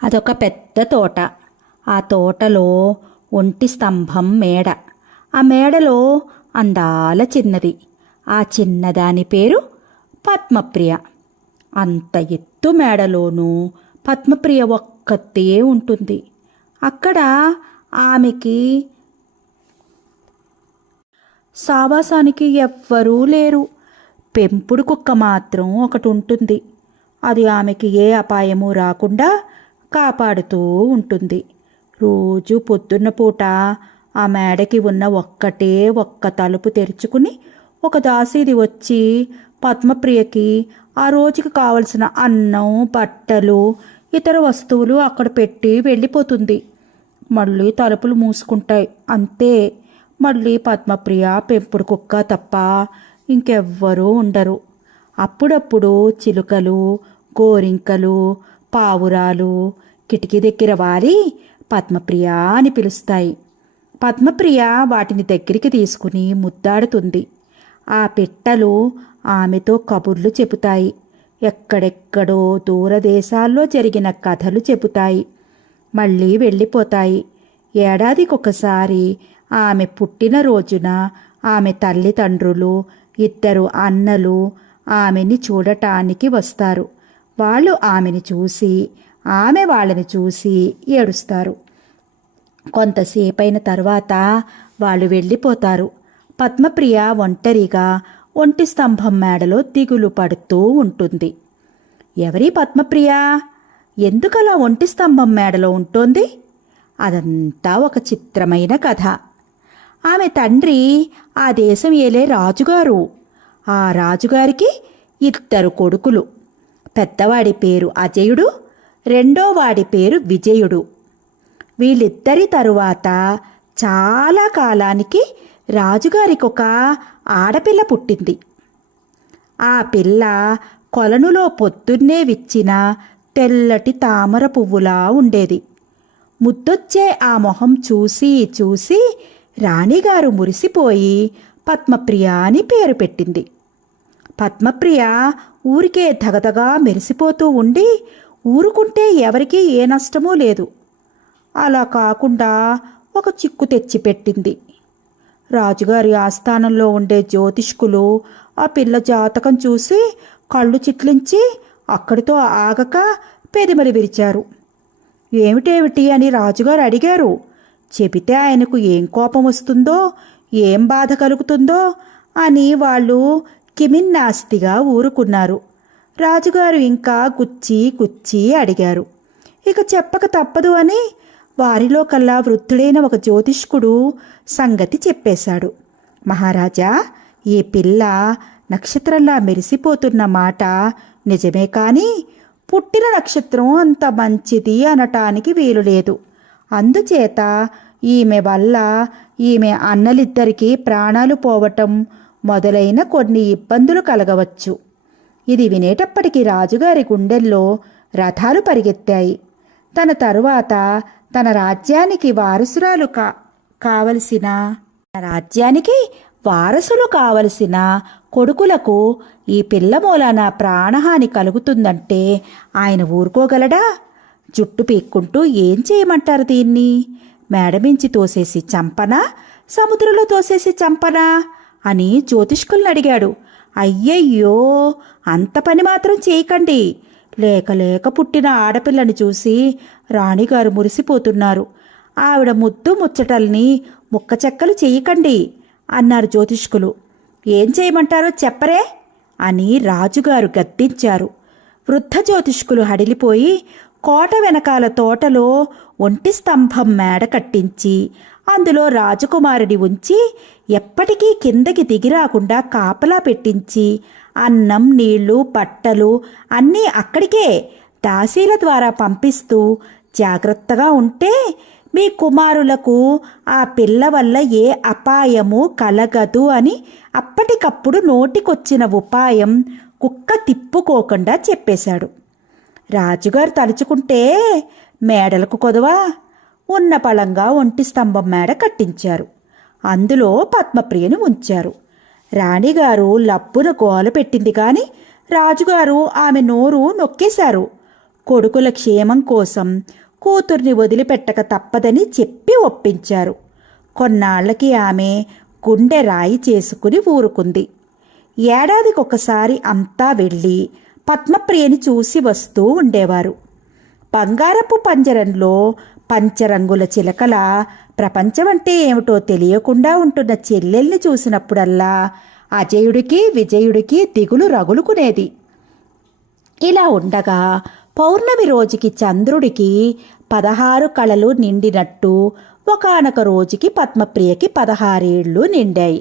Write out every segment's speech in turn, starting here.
అదొక పెద్ద తోట. ఆ తోటలో ఒంటి స్తంభం మేడ. ఆ మేడలో అందాల చిన్నది. ఆ చిన్నదాని పేరు పద్మప్రియ. అంత ఎత్తు మేడలోనూ పద్మప్రియ ఒక్కతే ఉంటుంది. అక్కడ ఆమెకి సావాసానికి ఎవ్వరూ లేరు. పెంపుడు కుక్క మాత్రం ఒకటి ఉంటుంది. అది ఆమెకి ఏ అపాయము రాకుండా కాపాడుతూ ఉంటుంది. రోజు పొద్దున్న పూట ఆ మేడకి ఉన్న ఒక్కటే ఒక్క తలుపు తెరుచుకుని ఒక దాసీది వచ్చి పద్మప్రియకి ఆ రోజుకి కావలసిన అన్నం, బట్టలు, ఇతర వస్తువులు అక్కడ పెట్టి వెళ్ళిపోతుంది. మళ్ళీ తలుపులు మూసుకుంటాయి. అంతే. మళ్ళీ పద్మప్రియ, పెంపుడు కుక్క తప్ప ఇంకెవ్వరూ ఉండరు. అప్పుడప్పుడు చిలుకలు, గోరింకలు, పావురాలు కిటికీ దగ్గర వాలి పద్మప్రియ అని పిలుస్తాయి. పద్మప్రియ వాటిని దగ్గరికి తీసుకుని ముద్దాడుతుంది. ఆ పిట్టలు ఆమెతో కబుర్లు చెబుతాయి. ఎక్కడెక్కడో దూరదేశాల్లో జరిగిన కథలు చెబుతాయి. మళ్ళీ వెళ్ళిపోతాయి. ఏడాదికొకసారి ఆమె పుట్టినరోజున ఆమె తల్లిదండ్రులు, 2 అన్నలు ఆమెని చూడటానికి వస్తారు. వాళ్ళు ఆమెని చూసి, ఆమె వాళ్ళని చూసి ఏడుస్తారు. కొంతసేపైన తర్వాత వాళ్ళు వెళ్ళిపోతారు. పద్మప్రియ ఒంటరిగా ఒంటి స్తంభం మేడలో దిగులు పడుతూ ఉంటుంది. ఎవరి పద్మప్రియ? ఎందుకలా ఒంటి స్తంభం మేడలో ఉంటోంది? అదంతా ఒక చిత్రమైన కథ. ఆమె తండ్రి ఆ దేశం ఏలే రాజుగారు. ఆ రాజుగారికి 2 కొడుకులు. పెద్దవాడి పేరు అజయుడు, రెండోవాడి పేరు విజయుడు. వీళ్ళిద్దరి తరువాత చాలా కాలానికి రాజుగారికొక ఆడపిల్ల పుట్టింది. ఆ పిల్ల కొలనులో పొద్దున్నే విచ్చిన తెల్లటి తామర పువ్వులా ఉండేది. ముద్దొచ్చే ఆ మొహం చూసి చూసి రాణిగారు మురిసిపోయి పద్మప్రియ అని పేరు పెట్టింది. పద్మప్రియ ఊరికే ధగధగా మెరిసిపోతూ ఉండి ఊరుకుంటే ఎవరికీ ఏ నష్టమూ లేదు. అలా కాకుండా ఒక చిక్కు తెచ్చిపెట్టింది. రాజుగారి ఆస్థానంలో ఉండే జ్యోతిష్కులు ఆ పిల్ల జాతకం చూసి కళ్ళు చిట్లించి అక్కడితో ఆగక పెదిమలు విరిచారు. ఏమిటేమిటి అని రాజుగారు అడిగారు. చెబితే ఆయనకు ఏం కోపం వస్తుందో, ఏం బాధ కలుగుతుందో అని వాళ్ళు కిమిన్నాస్తిగా ఊరుకున్నారు. రాజుగారు ఇంకా గుచ్చి గుచ్చి అడిగారు. ఇక చెప్పక తప్పదు అని వారిలో కల్లా వృద్ధుడైన ఒక జ్యోతిష్కుడు సంగతి చెప్పేశాడు. మహారాజా, ఈ పిల్ల నక్షత్రంలా మెరిసిపోతున్న మాట నిజమే, కానీ పుట్టిన నక్షత్రం అంత మంచిది అనటానికి వీలు లేదు. అందుచేత ఈమె వల్ల ఈమె అన్నలిద్దరికీ ప్రాణాలు పోవటం మొదలైన కొన్ని ఇబ్బందులు కలగవచ్చు. ఇది వినేటప్పటికీ రాజుగారి గుండెల్లో రథాలు పరిగెత్తాయి. తన తరువాత తన రాజ్యానికి వారసులు కావలసిన కొడుకులకు ఈ పిల్ల మూలాన ప్రాణహాని కలుగుతుందంటే ఆయన ఊరుకోగలడా? జుట్టు పీక్కుంటూ ఏం చేయమంటారు దీన్ని? మేడమించి తోసేసి చంపనా, సముద్రంలో తోసేసి చంపనా అని జ్యోతిష్కుల్ని అడిగాడు. అయ్యయ్యో, అంత పని మాత్రం చేయకండి. లేక లేక పుట్టిన ఆడపిల్లని చూసి రాణిగారు మురిసిపోతున్నారు. ఆవిడ ముద్దు ముచ్చటల్ని ముక్కచెక్కలు చేయకండి అన్నారు జ్యోతిష్కులు. ఏం చేయమంటారో చెప్పరే అని రాజుగారు గద్దించారు. వృద్ధ జ్యోతిష్కులు హడిలిపోయి కోట వెనకాల తోటలో ఒంటి స్తంభం మేడ కట్టించి అందులో రాజకుమారుడి ఉంచి ఎప్పటికీ కిందకి దిగిరాకుండా కాపలా పెట్టించి అన్నం, నీళ్లు, బట్టలు అన్నీ అక్కడికే దాసీల ద్వారా పంపిస్తూ జాగ్రత్తగా ఉంటే మీ కుమారులకు ఆ పిల్ల వల్ల ఏ అపాయము కలగదు అని అప్పటికప్పుడు నోటికొచ్చిన ఉపాయం కుక్క తిప్పుకోకుండా చెప్పేశాడు. రాజుగారు తలుచుకుంటే మేడలకు కొదవా? ఉన్న పళంగా ఒంటి స్తంభం మేడ కట్టించారు. అందులో పద్మప్రియను ఉంచారు. రాణిగారు లబ్బున గోల పెట్టింది కానీ రాజుగారు ఆమె నోరు నొక్కేశారు. కొడుకుల క్షేమం కోసం కూతుర్ని వదిలిపెట్టక తప్పదని చెప్పి ఒప్పించారు. కొన్నాళ్లకి ఆమె గుండె రాయి చేసుకుని ఊరుకుంది. ఏడాదికొకసారి అంతా వెళ్ళి పద్మప్రియని చూసి వస్తూ ఉండేవారు. బంగారపు పంజరంలో పంచరంగుల చిలకల ప్రపంచమంటే ఏమిటో తెలియకుండా ఉంటున్న చెల్లెల్ని చూసినప్పుడల్లా అజయుడికి విజయుడికి దిగులు రగులుకునేది. ఇలా ఉండగా పౌర్ణమి రోజుకి చంద్రుడికి 16 కళలు నిండినట్టు ఒకానొక రోజుకి పద్మప్రియకి 16 ఏళ్ళు నిండాయి.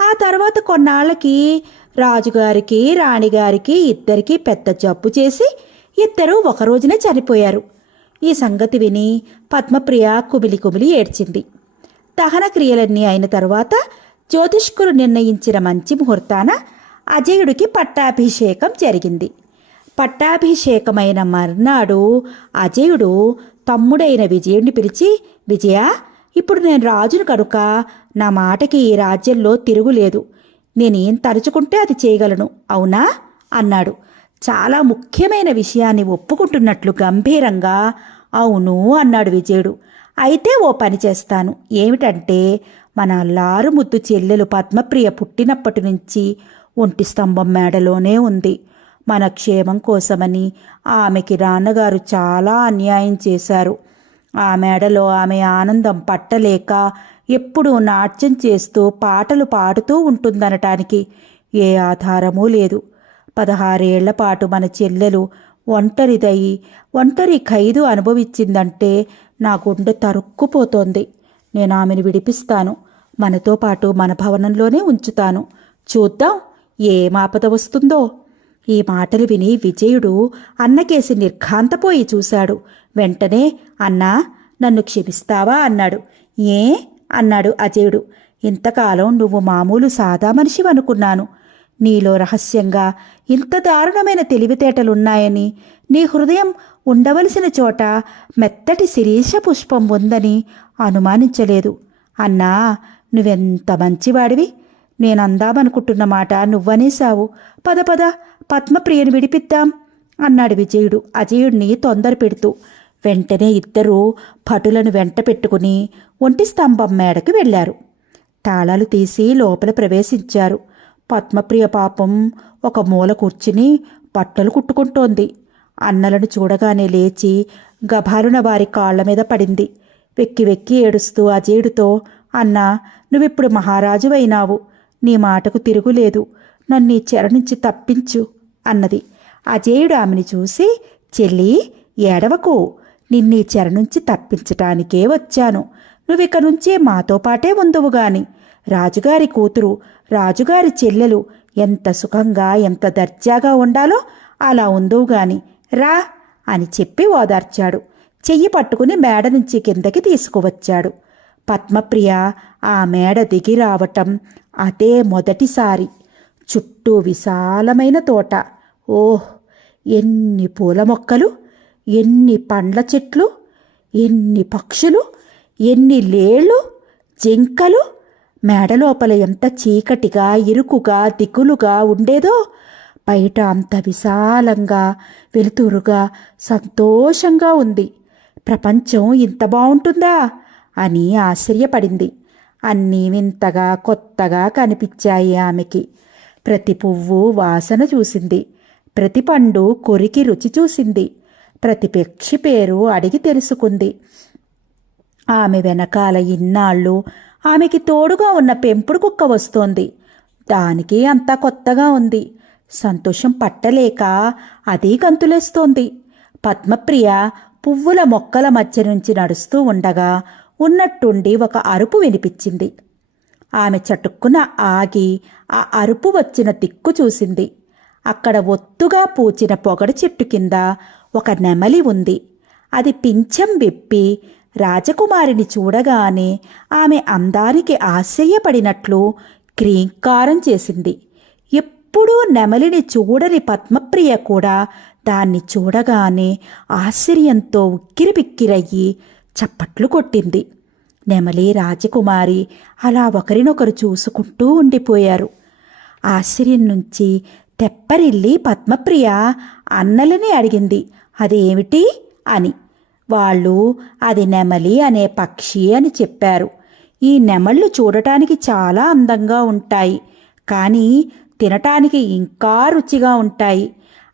ఆ తర్వాత కొన్నాళ్ళకి రాజుగారికి రాణిగారికి ఇద్దరికీ పెద్ద జబ్బు చేసి ఇద్దరూ ఒక రోజునే చనిపోయారు. ఈ సంగతి విని పద్మప్రియ కుమిలి కుమిలి ఏడ్చింది. దహన క్రియలన్నీ అయిన తరువాత జ్యోతిష్కులు నిర్ణయించిన మంచి ముహూర్తాన అజయుడికి పట్టాభిషేకం జరిగింది. పట్టాభిషేకమైన మర్నాడు అజయుడు తమ్ముడైన విజయుడిని పిలిచి, విజయ, ఇప్పుడు నేను రాజును కనుక నా మాటకి ఈ రాజ్యంలో తిరుగులేదు. నేనేం తలుచుకుంటే అది చేయగలను, అవునా అన్నాడు. చాలా ముఖ్యమైన విషయాన్ని ఒప్పుకుంటున్నట్లు గంభీరంగా అవును అన్నాడు విజయుడు. అయితే ఓ పని చేస్తాను. ఏమిటంటే, మన అల్లారు ముద్దు చెల్లెలు పద్మప్రియ పుట్టినప్పటి నుంచి ఒంటి స్తంభం మేడలోనే ఉంది. మన క్షేమం కోసమని ఆమెకి నాన్నగారు చాలా అన్యాయం చేశారు. ఆ మేడలో ఆమె ఆనందం పట్టలేక ఎప్పుడూ నాట్యం చేస్తూ పాటలు పాడుతూ ఉంటుందనటానికి ఏ ఆధారమూ లేదు. 16 ఏళ్ల పాటు మన చెల్లెలు ఒంటరి ఖైదు అనుభవించిందంటే నా గుండె తరుక్కుపోతోంది. నేను ఆమెను విడిపిస్తాను. మనతో పాటు మన భవనంలోనే ఉంచుతాను. చూద్దాం ఏం ఆపద వస్తుందో. ఈ మాటలు విని విజయుడు అన్నకేసి నిర్ఘాంతపోయి చూశాడు. వెంటనే, అన్నా, నన్ను క్షమిస్తావా అన్నాడు. ఏ అన్నాడు అజయుడు. ఇంతకాలం నువ్వు మామూలు సాదా మనిషివనుకున్నాను. నీలో రహస్యంగా ఇంత దారుణమైన తెలివితేటలున్నాయని, నీ హృదయం ఉండవలసిన చోట మెత్తటి శిరీష పుష్పం ఉందని అనుమానించలేదు. అన్నా, నువ్వెంత మంచివాడివి. నేనందామనుకుంటున్న మాట నువ్వనేశావు. పద పద, పద్మప్రియను విడిపిద్దాం అన్నాడు విజయుడు అజయుడిని తొందర పెడుతూ. వెంటనే ఇద్దరూ భటులను వెంట పెట్టుకుని ఒంటి స్తంభం మేడకి వెళ్లారు. తాళాలు తీసి లోపల ప్రవేశించారు. పద్మప్రియ పాపం ఒక మూల కూర్చుని బట్టలు కుట్టుకుంటోంది. అన్నలను చూడగానే లేచి గభాలున వారి కాళ్ల మీద పడింది. వెక్కి వెక్కి ఏడుస్తూ అజయుడితో, అన్నా, నువ్విప్పుడు మహారాజువైనావు. నీ మాటకు తిరుగులేదు. నన్ను ఈ చెర నుంచి తప్పించు అన్నది. అజేయుడు ఆమెను చూసి, చెల్లి, ఏడవకు. నిన్నీ చెర నుంచి తప్పించటానికే వచ్చాను. నువ్విక నుంచే మాతో పాటే ఉందువుగాని. రాజుగారి కూతురు, రాజుగారి చెల్లెలు ఎంత సుఖంగా ఎంత దర్జాగా ఉండాలో అలా ఉందువుగాని రా అని చెప్పి ఓదార్చాడు. చెయ్యి పట్టుకుని మేడ నుంచి కిందకి తీసుకువచ్చాడు. పద్మప్రియ ఆ మేడ దిగి రావటం అదే మొదటిసారి. చుట్టూ విశాలమైన తోట. ఓహ్, ఎన్ని పూల మొక్కలు, ఎన్ని పండ్ల చెట్లు, ఎన్ని పక్షులు, ఎన్ని లేళ్ళు, జింకలు. మేడలోపల ఎంత చీకటిగా ఇరుకుగా దిగులుగా ఉండేదో, బయట అంత విశాలంగా వెలుతురుగా సంతోషంగా ఉంది. ప్రపంచం ఇంత బావుంటుందా అని ఆశ్చర్యపడింది. అన్నీ వింతగా కొత్తగా కనిపించాయి ఆమెకి. ప్రతి పువ్వు వాసన చూసింది. ప్రతి పండు కొరికి రుచి చూసింది. ప్రతి పక్షి పేరు అడిగి తెలుసుకుంది. ఆమె వెనకాల ఇన్నాళ్ళు ఆమెకి తోడుగా ఉన్న పెంపుడు కుక్క వస్తోంది. దానికి అంతా కొత్తగా ఉంది. సంతోషం పట్టలేక అదీ గంతులేస్తోంది. పద్మప్రియ పువ్వుల మొక్కల మధ్య నుంచి నడుస్తూ ఉండగా ఉన్నట్టుండి ఒక అరుపు వినిపించింది. ఆమె చటుక్కున ఆగి ఆ అరుపు వచ్చిన దిక్కు చూసింది. అక్కడ ఒత్తుగా పూచిన పొగడు చెట్టు కింద ఒక నెమలి ఉంది. అది పింఛం విప్పి రాజకుమారిని చూడగానే ఆమె అందానికి ఆశ్చర్యపడినట్లు క్రీంకారం చేసింది. ఎప్పుడూ నెమలిని చూడని పద్మప్రియ కూడా దాన్ని చూడగానే ఆశ్చర్యంతో ఉక్కిరిబిక్కిరయ్యి చప్పట్లు కొట్టింది. నెమలి రాజకుమారి అలా ఒకరినొకరు చూసుకుంటూ ఉండిపోయారు. ఆశ్చర్యం నుంచి తెప్పరిల్లి పద్మప్రియ అన్నలని అడిగింది అదేమిటి అని. వాళ్ళు అది నెమలి అనే పక్షి అని చెప్పారు. ఈ నెమళ్ళు చూడటానికి చాలా అందంగా ఉంటాయి, కానీ తినటానికి ఇంకా రుచిగా ఉంటాయి.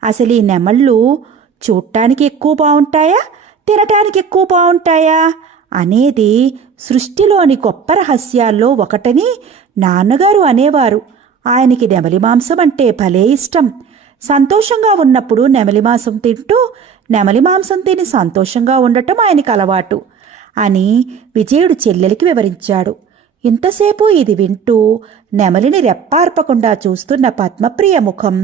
అసలు ఈ నెమళ్ళు చూడటానికి ఎక్కువ బాగుంటాయా, తినటానికి ఎక్కువ బాగుంటాయా అనేది సృష్టిలోని గొప్ప రహస్యాల్లో ఒకటని నాన్నగారు అనేవారు. ఆయనకి నెమలి మాంసం అంటే భలే ఇష్టం. సంతోషంగా ఉన్నప్పుడు నెమలి మాంసం తింటూ నెమలి మాంసం తిని సంతోషంగా ఉండటం ఆయనకి అలవాటు అని విజయుడు చెల్లెలికి వివరించాడు. ఇంతసేపు ఇది వింటూ నెమలిని రెప్పార్పకుండా చూస్తున్న పద్మప్రియ ముఖం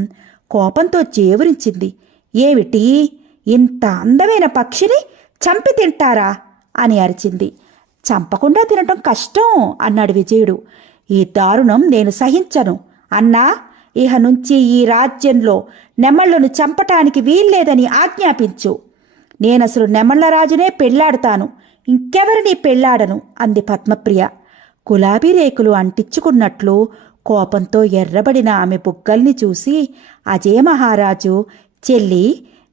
కోపంతో జేవురించింది. ఏమిటి, ఇంత అందమైన పక్షిని చంపి తింటారా అని అరిచింది. చంపకుండా తినటం కష్టం అన్నాడు విజయుడు. ఈ దారుణం నేను సహించను అన్నా. ఇహ నుంచి ఈ రాజ్యంలో నెమళ్లను చంపటానికి వీల్లేదని ఆజ్ఞాపించు. నేనసలు నెమళ్లరాజునే పెళ్లాడతాను, ఇంకెవరినీ పెళ్లాడను అంది పద్మప్రియ. గులాబీ రేకులు అంటించుకున్నట్లు కోపంతో ఎర్రబడిన ఆమె బుగ్గల్ని చూసి అజయ మహారాజు, చెల్లి,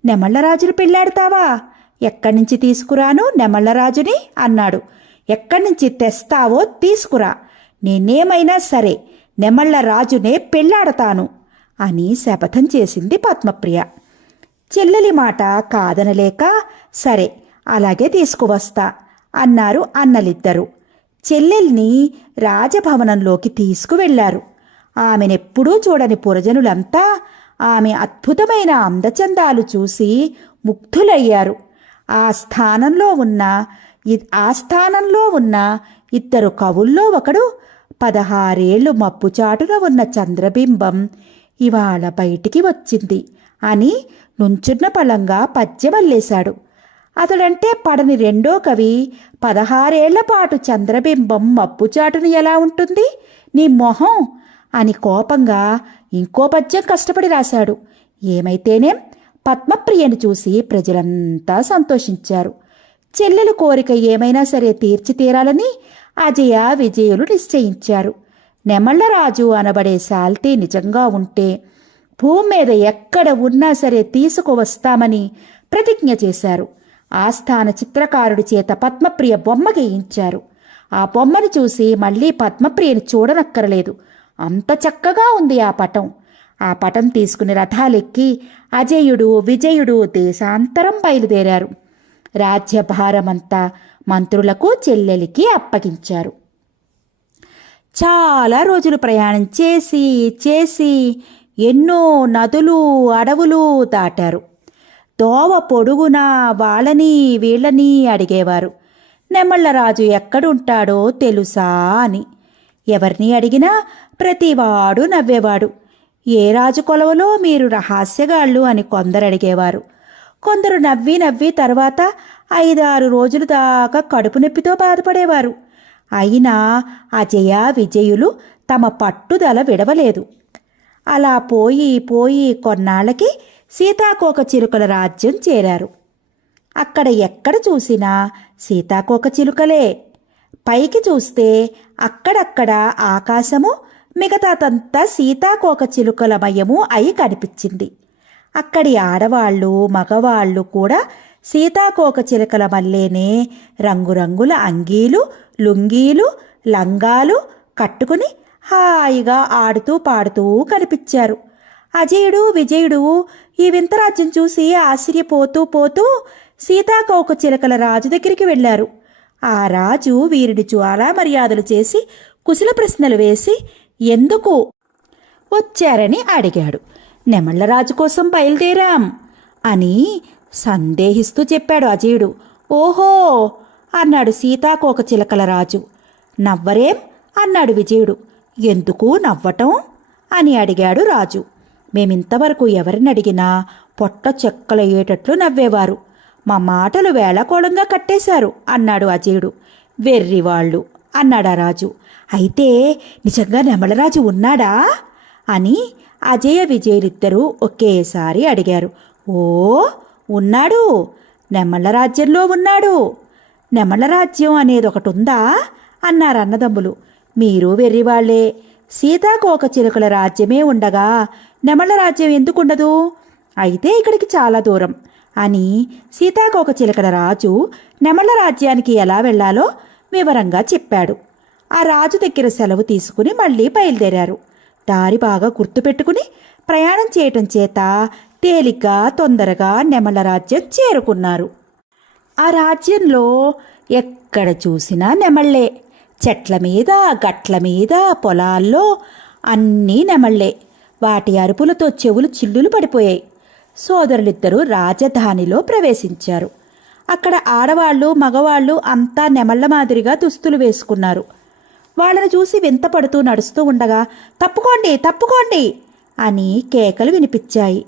నెమళ్లరాజును పెళ్లాడతావా? ఎక్కడి నుంచి తీసుకురాను నెమళ్లరాజుని అన్నాడు. ఎక్కడి నుంచి తెస్తావో తీసుకురా, నేనేమైనా సరే నెమళ్ల రాజునే పెళ్లాడతాను అని శపథం చేసింది పద్మప్రియ. చెల్లెలి మాట కాదనలేక సరే అలాగే తీసుకువస్తా అన్నారు అన్నలిద్దరూ. చెల్లెల్ని రాజభవనంలోకి తీసుకువెళ్లారు. ఆమెనెప్పుడూ చూడని పురజనులంతా ఆమె అద్భుతమైన అందచందాలు చూసి ముగ్ధులయ్యారు. ఆ స్థానంలో ఉన్న ఇద్దరు కవుల్లో ఒకడు 16 ఏళ్లు మబ్బుచాటున ఉన్న చంద్రబింబం ఇవాళ బయటికి వచ్చింది అని నుంచున్న పళంగా పద్యమల్లేశాడు. అతడంటే పడని రెండో కవి 16 ఏళ్ల పాటు చంద్రబింబం మబ్బుచాటును ఎలా ఉంటుంది నీ మొహం అని కోపంగా ఇంకో పద్యం కష్టపడి రాశాడు. ఏమైతేనేం పద్మప్రియను చూసి ప్రజలంతా సంతోషించారు. చెల్లెలు కోరిక ఏమైనా సరే తీర్చి తీరాలని అజయ విజయులు నిశ్చయించారు. నెమళ్లరాజు అనబడే శాల్తీ నిజంగా ఉంటే భూమి మీద ఎక్కడ ఉన్నా సరే తీసుకువస్తామని ప్రతిజ్ఞ చేశారు. ఆస్థాన చిత్రకారుడి చేత పద్మప్రియ బొమ్మ గీయించారు. ఆ బొమ్మను చూసి మళ్లీ పద్మప్రియను చూడనక్కరలేదు, అంత చక్కగా ఉంది ఆ పటం. ఆ పటం తీసుకుని రథాలెక్కి అజయుడు విజయుడు దేశాంతరం బయలుదేరారు. రాజ్యభారమంతా మంత్రులకు చెల్లెలికి అప్పగించారు. చాలా రోజులు ప్రయాణం చేసి ఎన్నో నదులు అడవులు దాటారు. దోవ పొడుగునా వాళ్ళని వీళ్ళని అడిగేవారు, నెమళ్లరాజు ఎక్కడుంటాడో తెలుసా అని. ఎవరిని అడిగినా ప్రతివాడు నవ్వేవాడు. ఏ రాజు కొలవలో మీరు రహస్యగాళ్ళు అని కొందరు అడిగేవారు. కొందరు నవ్వి తర్వాత 5-6 రోజుల దాకా కడుపు నొప్పితో బాధపడేవారు. అయినా అజయ విజయులు తమ పట్టుదల విడవలేదు. అలా పోయి కొన్నాళ్లకి సీతాకోక చిలుకల రాజ్యం చేరారు. అక్కడ ఎక్కడ చూసినా సీతాకోక చిలుకలే. పైకి చూస్తే అక్కడక్కడ ఆకాశము, మిగతాదంతా సీతాకోక చిలుకలమయము అయి కనిపించింది. అక్కడి ఆడవాళ్ళు మగవాళ్ళు కూడా సీతాకోక చిలుకల మల్లేనే రంగురంగుల అంగీలు, లుంగీలు, లంగాలు కట్టుకుని హాయిగా ఆడుతూ పాడుతూ కనిపించారు. అజయుడు విజయుడు ఈ వింత రాజ్యం చూసి ఆశ్చర్యపోతూ సీతాకోక చిలుకల రాజు దగ్గరికి వెళ్లారు. ఆ రాజు వీరిని చాలా మర్యాదలు చేసి కుశల ప్రశ్నలు వేసి ఎందుకు వచ్చారని అడిగాడు. నెమళ్లరాజు కోసం బయలుదేరాం అని సందేహిస్తూ చెప్పాడు అజయుడు. ఓహో అన్నాడు సీతాకోక చిలుకల రాజు. నవ్వరేం అన్నాడు విజయుడు. ఎందుకు నవ్వటం అని అడిగాడు రాజు. మేమింతవరకు ఎవరిని అడిగినా పొట్ట చెక్కలయ్యేటట్లు నవ్వేవారు. మా మాటలు వేళకోళంగా కట్టేశారు అన్నాడు అజయుడు. వెర్రివాళ్ళు అన్నాడా రాజు. అయితే నిజంగా నెమళ్లరాజు ఉన్నాడా అని అజయ విజయులిద్దరూ ఒకేసారి అడిగారు. ఓ ఉన్నాడు, నెమళ్ల రాజ్యంలో ఉన్నాడు. నెమళ్ల రాజ్యం అనేది ఒకటి ఉందా అన్నారు అన్నదమ్ములు. మీరు వెర్రివాళ్లే, సీతాకోక చిలుకల రాజ్యమే ఉండగా నెమళ్ళ రాజ్యం ఎందుకుండదు? అయితే ఇక్కడికి చాలా దూరం అని సీతాకోకచిలుకల రాజు నెమళ్ళ రాజ్యానికి ఎలా వెళ్లాలో వివరంగా చెప్పాడు. ఆ రాజు దగ్గర సెలవు తీసుకుని మళ్ళీ బయలుదేరారు. దారి బాగా గుర్తుపెట్టుకుని ప్రయాణం చేయటం చేత తేలిగ్గా తొందరగా నెమళ్ళ రాజ్యం చేరుకున్నారు. ఆ రాజ్యంలో ఎక్కడ చూసినా నెమళ్ళే. చెట్ల మీద, గట్ల మీద, పొలాల్లో అన్నీ నెమళ్ళే. వాటి అరుపులతో చెవులు చిల్లులు పడిపోయాయి. సోదరులిద్దరూ రాజధానిలో ప్రవేశించారు. అక్కడ ఆడవాళ్లు, మగవాళ్ళు అంతా నెమళ్ల మాదిరిగా దుస్తులు వేసుకున్నారు. వాళ్ళను చూసి వింతపడుతూ నడుస్తూ ఉండగా తప్పుకోండి, తప్పుకోండి అని కేకలు వినిపించాయి.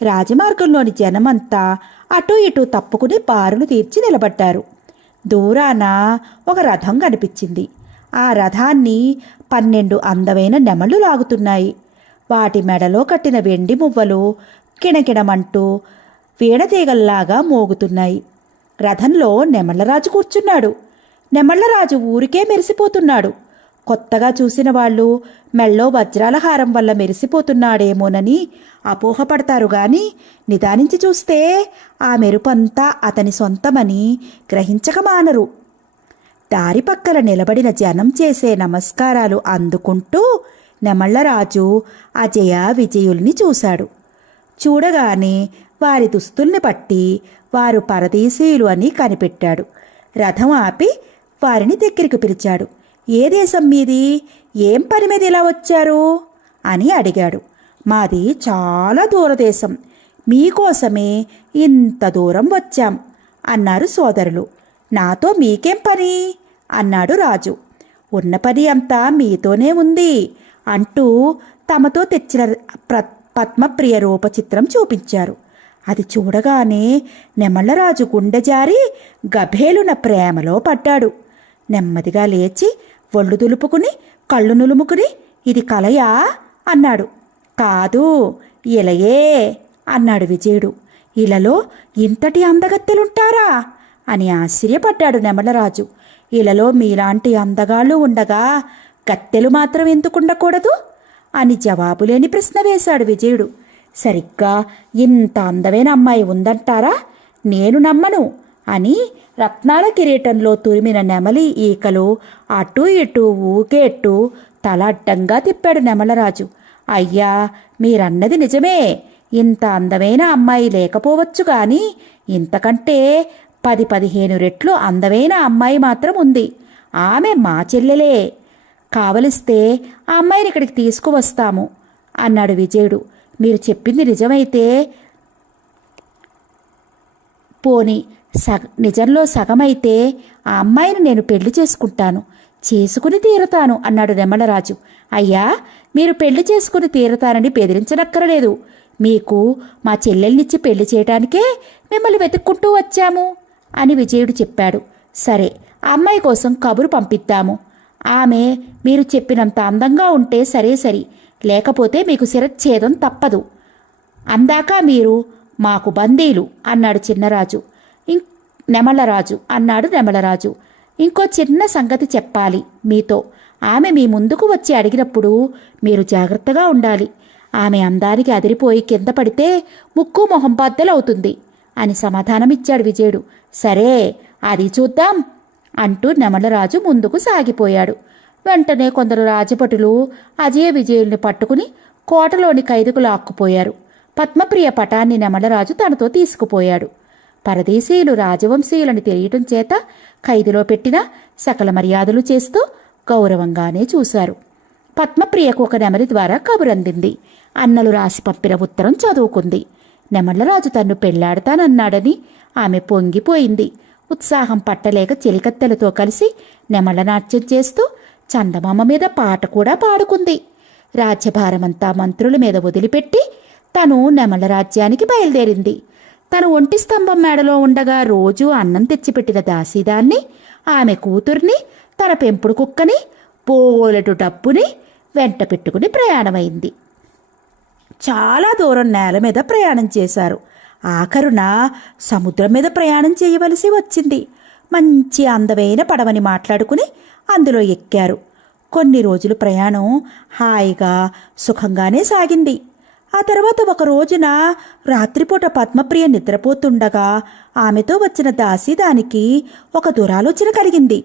రాజమార్గంలోని జనమంతా అటూ ఇటూ తప్పుకుని బారులు తీర్చి నిలబడ్డారు. దూరాన ఒక రథం కనిపించింది. ఆ రథాన్ని 12 అందమైన నెమళ్ళు లాగుతున్నాయి. వాటి మెడలో కట్టిన వెండి మువ్వలు కిణకిణమంటూ వీణతీగల్లాగా మోగుతున్నాయి. రథంలో నెమళ్ళరాజు కూర్చున్నాడు. నెమళ్ళరాజు ఊరికే మెరిసిపోతున్నాడు. కొత్తగా చూసిన వాళ్ళు మెళ్ళో వజ్రాల హారం వల్ల మెరిసిపోతున్నాడేమోనని అపోహపడతారు గాని నిదానించి చూస్తే ఆ మెరుపంతా అతని సొంతమని గ్రహించక మానరు. దారి పక్కల నిలబడిన జనం చేసే నమస్కారాలు అందుకుంటూ నెమళ్ళరాజు అజయ విజయుల్ని చూశాడు. చూడగానే వారి దుస్తుల్ని బట్టి వారు పరదేశీయులు అని కనిపెట్టాడు. రథం ఆపి వారిని దగ్గరికి పిలిచాడు. ఏ దేశం మీది? ఏం పని మీద ఇలా వచ్చారు అని అడిగాడు. మాది చాలా దూరదేశం, మీకోసమే ఇంత దూరం వచ్చాం అన్నారు సోదరులు. నాతో మీకేం పని అన్నాడు రాజు. ఉన్న పని అంతా మీతోనే ఉంది అంటూ తమతో తెచ్చిన పద్మప్రియ రూపచిత్రం చూపించారు. అది చూడగానే నెమళ్ళరాజు గుండె జారి గభేలున ప్రేమలో పడ్డాడు. నెమ్మదిగా లేచి ఒళ్ళు దులుపుకుని కళ్ళు నులుముకుని ఇది కలయా అన్నాడు. కాదు, ఇలయే అన్నాడు విజయుడు. ఇలలో ఇంతటి అందగత్తెలుంటారా అని ఆశ్చర్యపడ్డాడు నెమళ్ళరాజు. ఇలలో మీలాంటి అందగాళ్ళు ఉండగా గత్తెలు మాత్రం ఎందుకుండకూడదు అని జవాబులేని ప్రశ్న వేశాడు విజయుడు. సరిగ్గా ఇంత అందమైన అమ్మాయి ఉందంటారా? నేను నమ్మను అని రత్నాల కిరీటంలో తురిమిన నెమలి ఈకలు అటూ ఇటూ ఊకేట్టు తల అడ్డంగా తిప్పాడు నెమళ్ళరాజు. అయ్యా, మీరన్నది నిజమే. ఇంత అందమైన అమ్మాయి లేకపోవచ్చు గాని ఇంతకంటే 10-15 రెట్లు అందమైన అమ్మాయి మాత్రం ఉంది. ఆమె మా చెల్లెలే. కావలిస్తే ఆ అమ్మాయిని ఇక్కడికి తీసుకువస్తాము అన్నాడు విజయుడు. మీరు చెప్పింది నిజమైతే పోని, నిజంలో సగమైతే ఆ అమ్మాయిని నేను పెళ్లి చేసుకుంటాను, చేసుకుని తీరతాను అన్నాడు నెమళ్ళరాజు. అయ్యా, మీరు పెళ్లి చేసుకుని తీరతానని బెదిరించనక్కరలేదు. మీకు మా చెల్లెల్నిచ్చి పెళ్లి చేయటానికే మిమ్మల్ని వెతుక్కుంటూ వచ్చాము అని విజయుడు చెప్పాడు. సరే, ఆ అమ్మాయి కోసం కబురు పంపిద్దాము. ఆమె మీరు చెప్పినంత అందంగా ఉంటే సరే సరి, లేకపోతే మీకు శిరచ్ఛేదం తప్పదు. అందాక మీరు మాకు బందీలు అన్నాడు చిన్నరాజు. నెమళ్ళరాజు అన్నాడు నెమళ్ళరాజు. ఇంకో చిన్న సంగతి చెప్పాలి మీతో. ఆమె మీ ముందుకు వచ్చి అడిగినప్పుడు మీరు జాగ్రత్తగా ఉండాలి. ఆమె అందానికి అదిరిపోయి కింద పడితే ముక్కు మొహం బద్దలవుతుంది అని సమాధానమిచ్చాడు విజయుడు. సరే, అది చూద్దాం అంటూ నెమళ్ళరాజు ముందుకు సాగిపోయాడు. వెంటనే కొందరు రాజభటులు అజయ విజయుల్ని పట్టుకుని కోటలోని ఖైదుకు లాక్కుపోయారు. పద్మప్రియ పటాన్ని నెమళ్ళరాజు తనతో తీసుకుపోయాడు. పరదేశీయులు రాజవంశీయులని తెలియటం చేత ఖైదులో పెట్టిన సకల మర్యాదలు చేస్తూ గౌరవంగానే చూశారు. పద్మప్రియకు ఒక నెమలి ద్వారా కబురందింది. అన్నలు రాసి పంపిన ఉత్తరం చదువుకుంది. నెమళ్ళరాజు తన్ను పెళ్లాడతానన్నాడని ఆమె పొంగిపోయింది. ఉత్సాహం పట్టలేక చెలికత్తెలతో కలిసి నెమళ్ళ నాట్యం చేస్తూ చందమామ మీద పాట కూడా పాడుకుంది. రాజ్యభారమంతా మంత్రుల మీద వదిలిపెట్టి తను నెమళ్ళ రాజ్యానికి బయలుదేరింది. తను ఒంటి స్తంభం మేడలో ఉండగా రోజూ అన్నం తెచ్చిపెట్టిన దాసీదాన్ని, ఆమె కూతుర్ని, తన పెంపుడు కుక్కని, బోలెడు డబ్బుని వెంట పెట్టుకుని ప్రయాణమైంది. చాలా దూరం నేల మీద ప్రయాణం చేశారు. ఆఖరున సముద్రం మీద ప్రయాణం చేయవలసి వచ్చింది. మంచి అందమైన పడవని మాట్లాడుకుని అందులో ఎక్కారు. కొన్ని రోజులు ప్రయాణం హాయిగా సుఖంగానే సాగింది. ఆ తర్వాత ఒక రోజున రాత్రిపూట పద్మప్రియ నిద్రపోతుండగా ఆమెతో వచ్చిన దాసి దానికి ఒక దురాలోచన కలిగింది.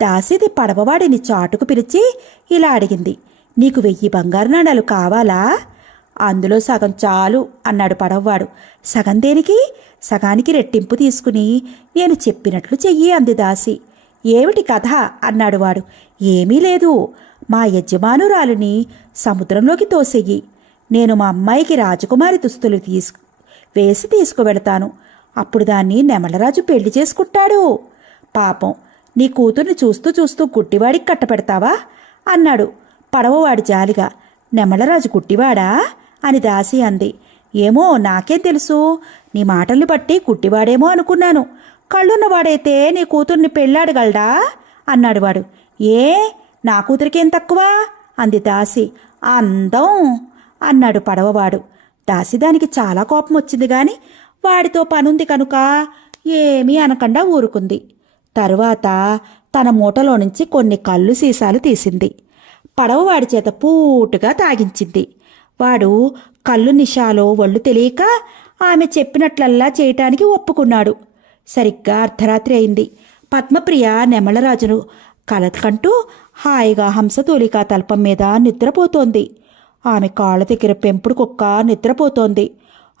దాసిది పడవవాడిని చాటుకు పిలిచి ఇలా అడిగింది, నీకు 1000 బంగారు నాణాలు కావాలా? అందులో సగం చాలు అన్నాడు పడవవాడు. సగం దేనికి? సగానికి రెట్టింపు తీసుకుని నేను చెప్పినట్లు చెయ్యి అంది దాసి. ఏమిటి కథ అన్నాడు వాడు. ఏమీ లేదు, మా యజమానురాలిని సముద్రంలోకి తోసెయ్యి. నేను మా అమ్మాయికి రాజకుమారి దుస్తులు వేసి తీసుకువెళతాను. అప్పుడు దాన్ని నెమలరాజు పెళ్లి చేసుకుంటాడు. పాపం, నీ కూతుర్ని చూస్తూ చూస్తూ గుడ్డివాడికి కట్టపెడతావా అన్నాడు పడవవాడి జాలిగా. నెమలరాజు గుడ్డివాడా అని దాసి అంది. ఏమో, నాకేం తెలుసు, నీ మాటల్ని బట్టి గుడ్డివాడేమో అనుకున్నాను. కళ్ళున్నవాడైతే నీ కూతుర్ని పెళ్ళాడగలడా అన్నాడు వాడు. ఏ, నా కూతురికేం తక్కువ అంది దాసి. అందం అన్నాడు పడవవాడు. దాసి దానికి చాలా కోపం వచ్చింది గాని వాడితో పనుంది కనుక ఏమీ అనకుండా ఊరుకుంది. తరువాత తన మూటలో నుంచి కొన్ని కళ్ళు సీసాలు తీసింది. పడవవాడి చేత పూటుగా తాగించింది. వాడు కళ్ళు నిషాలో ఒళ్ళు తెలియక ఆమె చెప్పినట్లల్లా చేయటానికి ఒప్పుకున్నాడు. సరిగ్గా అర్ధరాత్రి అయింది. పద్మప్రియ నెమలరాజును కలకంటూ హాయిగా హంసతూలికా తల్పం మీద నిద్రపోతోంది. ఆమె కాళ్ళ దగ్గర పెంపుడు కుక్క నిద్రపోతోంది.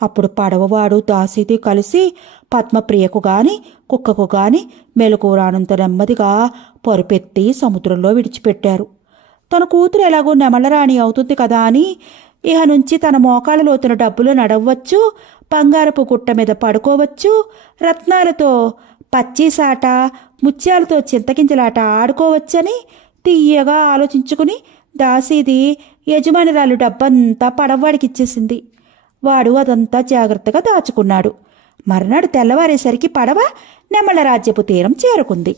అప్పుడు పడవవాడు దాసీది కలిసి పద్మప్రియకు గాని కుక్కకు గాని మెలకువ రానంత నెమ్మదిగా పరుపెత్తి సముద్రంలో విడిచిపెట్టారు. తన కూతురు ఎలాగో నెమలరాణి అవుతుంది కదా అని ఇహ నుంచి తన మోకాళ్ళ లోతున డబ్బులు నడవచ్చు, బంగారపు గుట్ట మీద పడుకోవచ్చు, రత్నాలతో పచ్చీసాట ముత్యాలతో చింతగింజలాట ఆడుకోవచ్చని తీయగా ఆలోచించుకుని దాసీది యజమానిరాలు డబ్బంతా పడవవాడికిచ్చేసింది. వాడు అదంతా జాగ్రత్తగా దాచుకున్నాడు. మర్నాడు తెల్లవారేసరికి పడవ నెమలరాజ్యపు తీరం చేరుకుంది.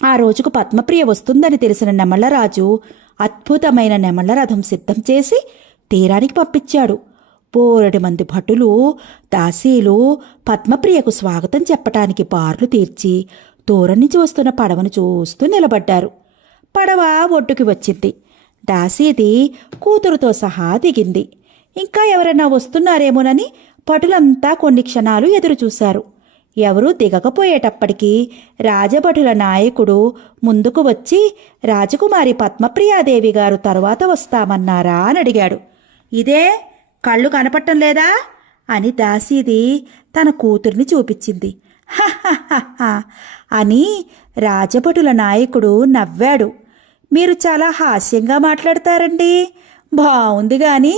ఆ రోజుకు పద్మప్రియ వస్తుందని తెలిసిన నెమలరాజు అద్భుతమైన నెమళ్ల రథం సిద్ధం చేసి తీరానికి పంపించాడు. బోరెడు మంది భటులు దాసీలు పద్మప్రియకు స్వాగతం చెప్పటానికి బార్లు తీర్చి దూరం నుంచి వస్తున్న పడవను చూస్తూ నిలబడ్డారు. పడవ ఒడ్డుకి వచ్చింది. దాసీది కూతురుతో సహా దిగింది. ఇంకా ఎవరైనా వస్తున్నారేమోనని భటులంతా కొన్ని క్షణాలు ఎదురుచూశారు. ఎవరూ దిగకపోయేటప్పటికీ రాజభటుల నాయకుడు ముందుకు వచ్చి, రాజకుమారి పద్మప్రియాదేవి గారు తరువాత వస్తామన్నారా అని అడిగాడు. ఇదే, కళ్ళు కనపట్టం లేదా అని దాసీది తన కూతుర్ని చూపించింది. హహహహ అని రాజభటుల నాయకుడు నవ్వాడు. మీరు చాలా హాస్యంగా మాట్లాడతారండి. బావుంది గాని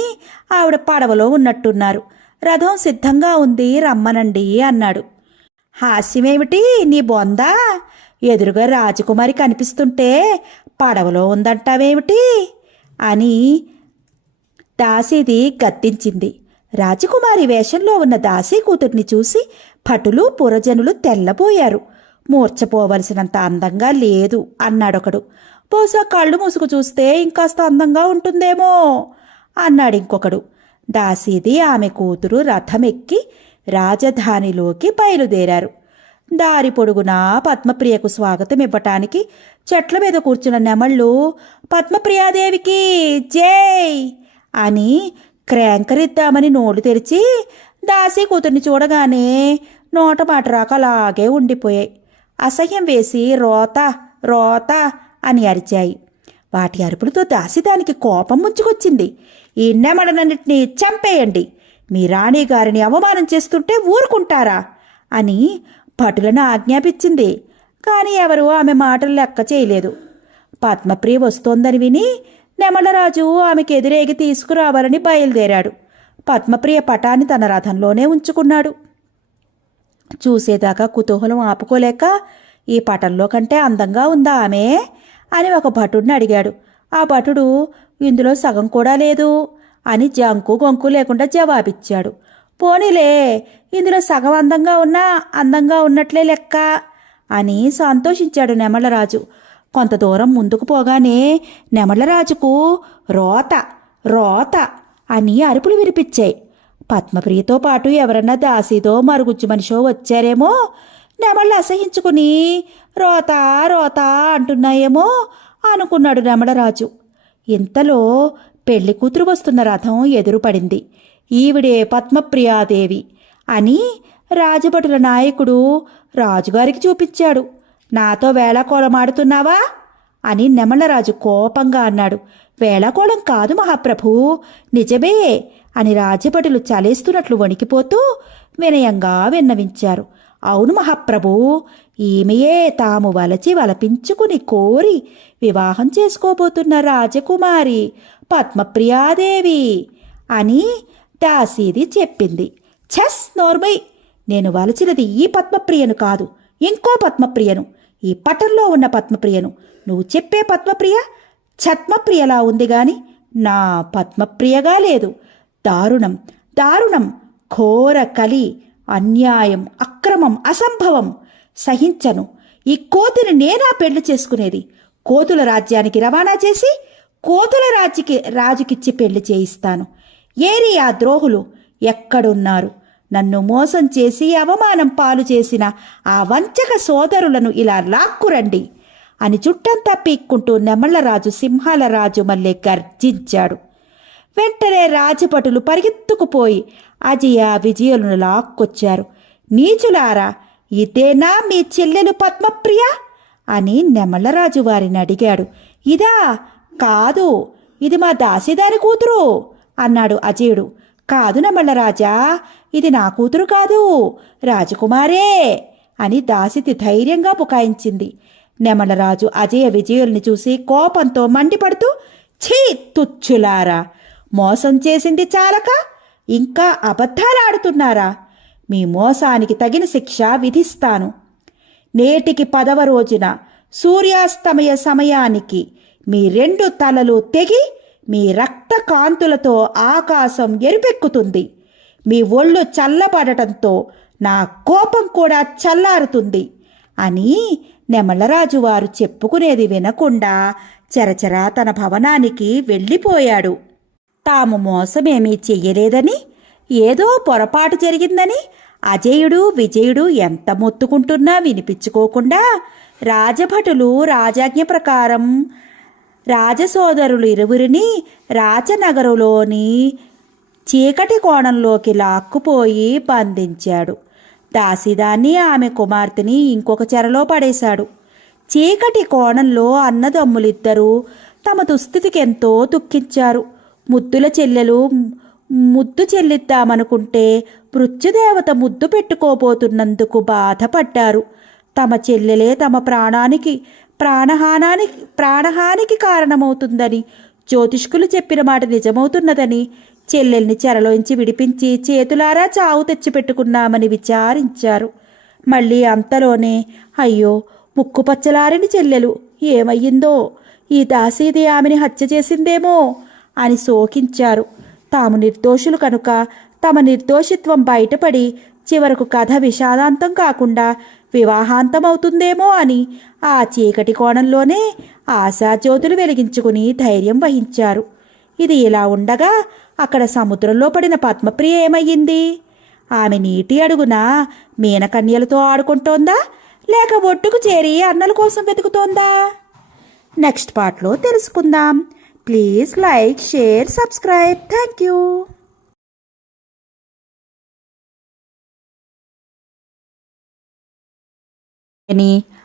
ఆవిడ పడవలో ఉన్నట్టున్నారు. రథం సిద్ధంగా ఉంది, రమ్మనండి అన్నాడు. హాస్యమేమిటి నీ బొందా? ఎదురుగా రాజకుమారి కనిపిస్తుంటే పడవలో ఉందంటావేమిటి అని దాసీది గద్దించింది. రాజకుమారి వేషంలో ఉన్న దాసీ కూతుర్ని చూసి భటులు పురజనులు తెల్లబోయారు. మూర్చపోవలసినంత అందంగా లేదు అన్నాడొకడు. బహుశా కళ్ళు మూసుకు చూస్తే ఇంకాస్త అందంగా ఉంటుందేమో అన్నాడు ఇంకొకడు. దాసీది ఆమె కూతురు రథమెక్కి రాజధానిలోకి బయలుదేరారు. దారి పొడుగునా పద్మప్రియకు స్వాగతం ఇవ్వటానికి చెట్ల మీద కూర్చున్న నెమళ్ళు పద్మప్రియాదేవికి జై అని క్రేంకరిద్దామని నోళ్ళు తెరిచి దాసీ కూతుర్ని చూడగానే నోట మాట రాక అలాగే ఉండిపోయాయి. అసహ్యం వేసి రోత రోత అని అరిచాయి. వాటి అరుపులతో దాసిదానికి కోపం ముంచుకొచ్చింది. ఈ నెమడనన్నిటినీ చంపేయండి, మీ రాణిగారిని అవమానం చేస్తుంటే ఊరుకుంటారా అని భటులను ఆజ్ఞాపించింది. కానీ ఎవరూ ఆమె మాటలు లెక్క చేయలేదు. పద్మప్రియ వస్తోందని విని నెమలరాజు ఆమెకు ఎదురేగి తీసుకురావాలని బయలుదేరాడు. పద్మప్రియ పటాన్ని తన రథంలోనే ఉంచుకున్నాడు. చూసేదాకా కుతూహలం ఆపుకోలేక, ఈ పటంలో కంటే అందంగా ఉందా ఆమె అని ఒక భటుడిని అడిగాడు. ఆ భటుడు ఇందులో సగం కూడా లేదు అని జంకు గొంకు లేకుండా జవాబిచ్చాడు. పోనీలే, ఇందులో సగం అందంగా ఉన్నా అందంగా ఉన్నట్లే లెక్క అని సంతోషించాడు నెమలరాజు. కొంత దూరం ముందుకు పోగానే నెమలరాజుకు రోత రోత అని అరుపులు వినిపించాయి. పద్మప్రియతో పాటు ఎవరన్నా దాసీదో మరుగుజ్జు మనిషో వచ్చారేమో, నెమళ్ళు అసహించుకుని రోత రోత అంటున్నాయేమో అనుకున్నాడు నెమలరాజు. ఇంతలో పెళ్లి కూతురు వస్తున్న రథం ఎదురుపడింది. ఈవిడే పద్మప్రియాదేవి అని రాజభటుల నాయకుడు రాజుగారికి చూపించాడు. నాతో వేళాకోళమాడుతున్నావా అని నెమళ్ళరాజు కోపంగా అన్నాడు. వేళాకోళం కాదు మహాప్రభు, నిజమే అని రాజభటులు చలేస్తున్నట్లు వణికిపోతూ వినయంగా విన్నవించారు. అవును మహాప్రభు, ఈమెయే తాము వలపించుకుని కోరి వివాహం చేసుకోబోతున్న రాజకుమారి పద్మప్రియాదేవి అని దాసీది చెప్పింది. ఛస్ నోర్మై, నేను వలచినది ఈ పద్మప్రియను కాదు, ఇంకో పద్మప్రియను, ఈ పటంలో ఉన్న పద్మప్రియను. నువ్వు చెప్పే పద్మప్రియ ఛద్మప్రియలా ఉంది గాని నా పద్మప్రియగా లేదు. దారుణం, దారుణం, ఘోర కలి, అన్యాయం, అక్రమం, అసంభవం. సహించను. ఈ కోతిని నేనా పెళ్లి చేసుకునేది? కోతుల రాజ్యానికి రవాణా చేసి కోతుల రాజుకిచ్చి పెళ్లి చేయిస్తాను. ఏరి ఆ ద్రోహులు ఎక్కడున్నారు? నన్ను మోసం చేసి అవమానం పాలు చేసిన ఆ వంచక సోదరులను ఇలా లాక్కురండి అని చుట్టంతా పీక్కుంటూ నెమళ్లరాజు సింహాల రాజు మళ్ళీ గర్జించాడు. వెంటనే రాజభటులు పరిగెత్తుకుపోయి అజయ విజయులను లాక్కొచ్చారు. నీచులారా, ఇదేనా మీ చెల్లెలు పద్మప్రియ అని నెమళ్లరాజు వారిని అడిగాడు. ఇదా? కాదు, ఇది మా దాసిదారి కూతురు అన్నాడు అజయుడు. కాదు నెమళ్లరాజా, ఇది నా కూతురు కాదు, రాజకుమారే అని దాసిది ధైర్యంగా బుకాయించింది. నెమళ్లరాజు అజయ విజయుల్ని చూసి కోపంతో మండిపడుతూ, ఛీ తుచ్చులారా, మోసం చేసింది చాలక ఇంకా అబద్ధాలాడుతున్నారా? మీ మోసానికి తగిన శిక్ష విధిస్తాను. నేటికి 10వ రోజున సూర్యాస్తమయ సమయానికి మీ 2 తలలు తెగి మీ రక్త కాంతులతో ఆకాశం ఎరుపెక్కుతుంది. మీ ఒళ్ళు చల్లబడటంతో నా కోపం కూడా చల్లారుతుంది అని నెమళ్లరాజు వారు చెప్పుకునేది వినకుండా చరచరా తన భవనానికి వెళ్ళిపోయాడు. తాము మోసమేమీ చెయ్యలేదని, ఏదో పొరపాటు జరిగిందని అజయుడు విజయుడు ఎంత మొత్తుకుంటున్నా వినిపించుకోకుండా రాజభటులు రాజాజ్ఞ ప్రకారం రాజసోదరులు ఇరువురిని రాజనగరులోని చీకటి కోణంలోకి లాక్కుపోయి బంధించాడు. దాసిదాన్ని ఆమె కుమార్తెని ఇంకొక చెరలో పడేశాడు. చీకటి కోణంలో అన్నదమ్ములిద్దరూ తమ దుస్థితికి ఎంతో దుఃఖించారు. ముద్దుల చెల్లెలు ముద్దు చెల్లిద్దామనుకుంటే మృత్యుదేవత ముద్దు పెట్టుకోబోతున్నందుకు బాధపడ్డారు. తమ చెల్లెలే తమ ప్రాణహానికి కారణమవుతుందని జ్యోతిష్కులు చెప్పిన మాట నిజమవుతున్నదని చెల్లెల్ని చెరలోంచి విడిపించి చేతులారా చావు తెచ్చిపెట్టుకున్నామని విచారించారు. మళ్ళీ అంతలోనే అయ్యో ముక్కుపచ్చలారిన చెల్లెలు ఏమయ్యిందో, ఈ దాసీది ఆమెని హత్య చేసిందేమో అని శోకించారు. తాము నిర్దోషులు కనుక తమ నిర్దోషిత్వం బయటపడి చివరకు కథ విషాదాంతం కాకుండా వివాహాంతమవుతుందేమో అని ఆ చీకటి కోణంలోనే ఆశాజ్యోతులు వెలిగించుకుని ధైర్యం వహించారు. ఇది ఇలా ఉండగా అక్కడ సముద్రంలో పడిన పద్మప్రియ ఏమయ్యింది? ఆమె నీటి అడుగున మీనకన్యలతో ఆడుకుంటోందా, లేక ఒడ్డుకు చేరి అన్నల కోసం వెతుకుతోందా? నెక్స్ట్ పార్ట్లో తెలుసుకుందాం. Please like, share, subscribe. Thank you.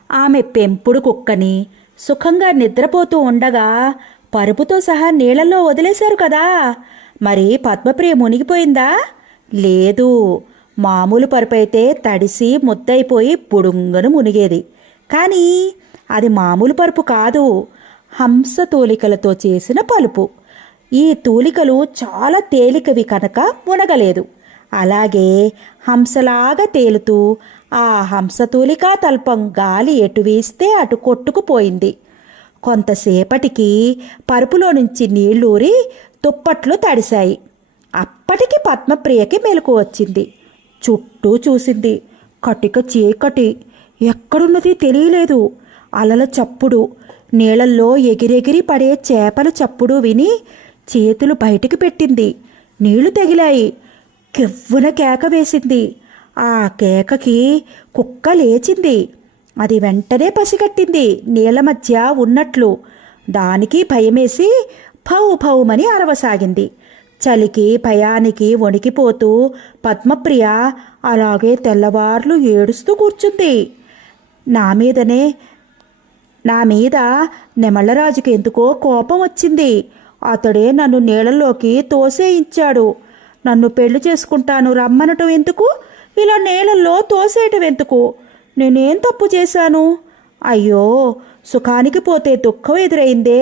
ఆమె పెంపుడు కుక్కని సుఖంగా నిద్రపోతూ ఉండగా పరుపుతో సహా నీళ్లలో వదిలేశారు కదా, మరి పద్మప్రియ మునిగిపోయిందా? లేదు, మామూలు పరుపు అయితే తడిసి ముద్దయిపోయి బుడుంగను మునిగేది. కానీ అది మామూలు పరుపు కాదు, హంస తూలికలతో చేసిన పలుపు. ఈ తూలికలు చాలా తేలికవి కనుక మునగలేదు. అలాగే హంసలాగా తేలుతూ ఆ హంసతూలికా తల్పం గాలి ఎటు వీస్తే అటు కొట్టుకుపోయింది. కొంతసేపటికి పరుపులో నుంచి నీళ్లూరి దుప్పట్లు తడిశాయి. అప్పటికి పద్మప్రియకి మెలకు వచ్చింది. చుట్టూ చూసింది. కటిక చీకటి, ఎక్కడున్నది తెలియలేదు. అలల చప్పుడు, నీళ్లల్లో ఎగిరెగిరి పడే చేపల చప్పుడు విని చేతులు బయటికి పెట్టింది. నీళ్లు తగిలాయి. కెవ్వున కేక వేసింది. ఆ కేకకి కుక్క లేచింది. అది వెంటనే పసిగట్టింది నీళ్ల మధ్య ఉన్నట్లు. దానికి భయమేసి భౌ భౌమని అరవసాగింది. చలికి భయానికి వణికిపోతూ పద్మప్రియ అలాగే తెల్లవార్లు ఏడుస్తూ కూర్చుంది. నా మీద నెమళ్ళరాజుకి ఎందుకో కోపం వచ్చింది. అతడే నన్ను నీళ్ళలోకి తోసేయించాడు. నన్ను పెళ్లి చేసుకుంటాను రమ్మనటం ఎందుకు, ఇలా నీళ్ళల్లో తోసేయటం ఎందుకు? నేనేం తప్పు చేశాను? అయ్యో, సుఖానికి పోతే దుఃఖం ఎదురైందే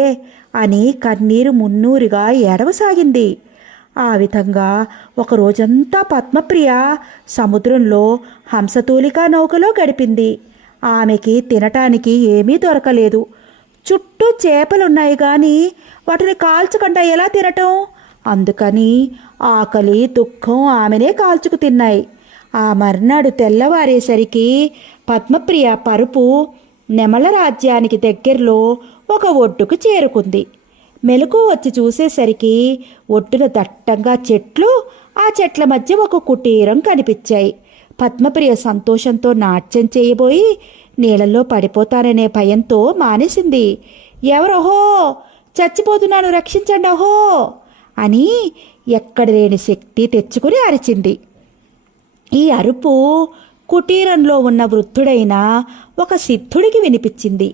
అని కన్నీరు మున్నూరిగా ఏడవసాగింది. ఆ విధంగా ఒకరోజంతా పద్మప్రియ సముద్రంలో హంసతూలికా నౌకలో గడిపింది. ఆమెకి తినటానికి ఏమీ దొరకలేదు. చుట్టూ చేపలున్నాయి కానీ వాటిని కాల్చకుండా ఎలా తినటం? అందుకని ఆకలి దుఃఖం ఆమెనే కాల్చుకు తిన్నాయి. ఆ మర్నాడు తెల్లవారేసరికి పద్మప్రియ పరుపు నెమళ్ళ రాజ్యానికి దగ్గరలో ఒక ఒడ్డుకు చేరుకుంది. మెలకు వచ్చి చూసేసరికి ఒడ్డున దట్టంగా చెట్లు, ఆ చెట్ల మధ్య ఒక కుటీరం కనిపించాయి. పద్మప్రియ సంతోషంతో నాట్యం చేయబోయి నీళ్ళల్లో పడిపోతాననే భయంతో మానేసింది. ఎవరోహో, చచ్చిపోతున్నాను రక్షించండి అహో అని ఎక్కడ లేని శక్తి తెచ్చుకుని అరిచింది. ఈ అరుపు కుటీరంలో ఉన్న వృద్ధుడైన ఒక సిద్ధుడికి వినిపించింది.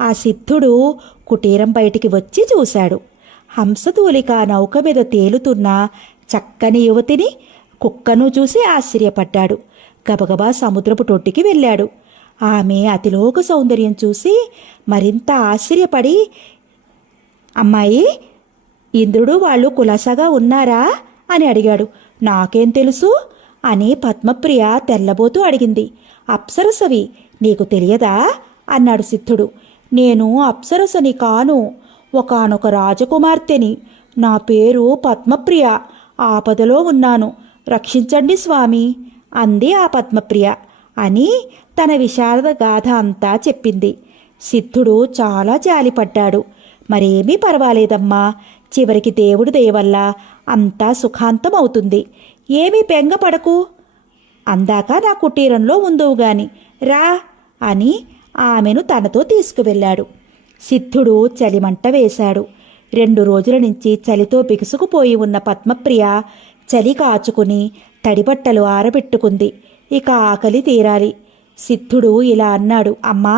ఆ సిద్ధుడు కుటీరం బయటికి వచ్చి చూశాడు. హంసతూలిక నౌక మీద తేలుతున్న చక్కని యువతిని, కుక్కను చూసి ఆశ్చర్యపడ్డాడు. గబగబా సముద్రపు టొడ్డుకి వెళ్ళాడు. ఆమె అతిలోక సౌందర్యం చూసి మరింత ఆశ్చర్యపడి, అమ్మాయి, ఇంద్రుడు వాళ్ళు కులాసాగా ఉన్నారా అని అడిగాడు. నాకేం తెలుసు అని పద్మప్రియ తెల్లబోతూ అడిగింది. అప్సరసవి, నీకు తెలియదా అన్నాడు సిద్ధుడు. నేను అప్సరసని కాను, ఒకానొక రాజకుమార్తెని. నా పేరు పద్మప్రియ. ఆపదలో ఉన్నాను, రక్షించండి స్వామి అంది ఆ పద్మప్రియ అని తన విషాద గాథ అంతా చెప్పింది. సిద్ధుడు చాలా జాలిపడ్డాడు. మరేమీ పర్వాలేదమ్మా, చివరికి దేవుడి దయ వల్ల అంతా సుఖాంతం అవుతుంది. ఏమీ బెంగపడకు, అందాక నా కుటీరంలో ఉందువు గాని రా అని ఆమెను తనతో తీసుకువెళ్ళాడు. సిద్ధుడు చలిమంట వేశాడు. 2 రోజుల నుంచి చలితో బిగుసుకుపోయి ఉన్న పద్మప్రియ చలి కాచుకుని తడిబట్టలు ఆరబెట్టుకుంది. ఇక ఆకలి తీరాలి. సిద్ధుడు ఇలా అన్నాడు. అమ్మా,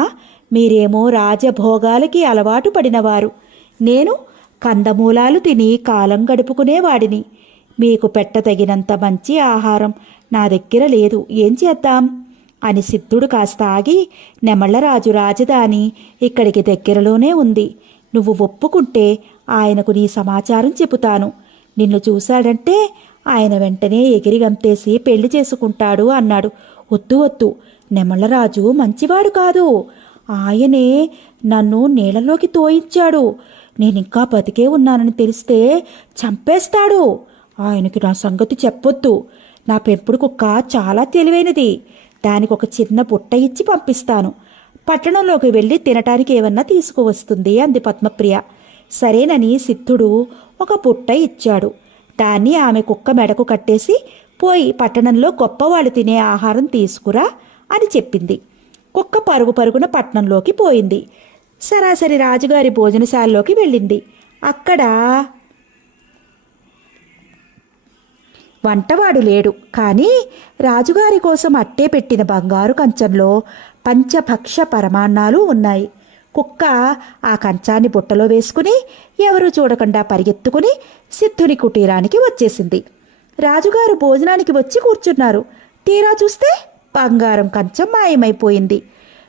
మీరేమో రాజభోగాలకి అలవాటు పడినవారు. నేను కందమూలాలు తిని కాలం గడుపుకునేవాడిని. మీకు పెట్టదగినంత మంచి ఆహారం నా దగ్గర లేదు, ఏం చేద్దాం అని సిద్ధుడు కాస్త ఆగి, నెమళ్ళరాజు రాజధాని ఇక్కడికి దగ్గరలోనే ఉంది. నువ్వు ఒప్పుకుంటే ఆయనకు నీ సమాచారం చెబుతాను. నిన్ను చూశాడంటే ఆయన వెంటనే ఎగిరి గంతేసి పెళ్లి చేసుకుంటాడు అన్నాడు. వద్దు వద్దు, నెమళ్ళరాజు మంచివాడు కాదు. ఆయనే నన్ను నీళ్ళలోకి తోయించాడు. నేనింకా బతికే ఉన్నానని తెలిస్తే చంపేస్తాడు. ఆయనకి నా సంగతి చెప్పొద్దు. నా పెంపుడు కుక్క చాలా తెలివైనది. దానికి ఒక చిన్న బుట్ట ఇచ్చి పంపిస్తాను. పట్టణంలోకి వెళ్ళి తినటానికి ఏమన్నా తీసుకువస్తుంది అంది పద్మప్రియ. సరేనని సిద్ధుడు ఒక బుట్ట ఇచ్చాడు. దాన్ని ఆమె కుక్క మెడకు కట్టేసి, పోయి పట్టణంలో గొప్పవాళ్ళు తినే ఆహారం తీసుకురా అని చెప్పింది. కుక్క పరుగు పరుగున పట్టణంలోకి పోయింది. సరాసరి రాజుగారి భోజనశాలలోకి వెళ్ళింది. అక్కడ వంటవాడు లేడు. కానీ రాజుగారి కోసం అట్టే పెట్టిన బంగారు కంచంలో పంచభక్ష పరమాన్నాలు ఉన్నాయి. కుక్క ఆ కంచాన్ని బుట్టలో వేసుకుని ఎవరూ చూడకుండా పరిగెత్తుకుని సిద్ధుని కుటీరానికి వచ్చేసింది. రాజుగారు భోజనానికి వచ్చి కూర్చున్నారు. తీరా చూస్తే బంగారం కంచం మాయమైపోయింది.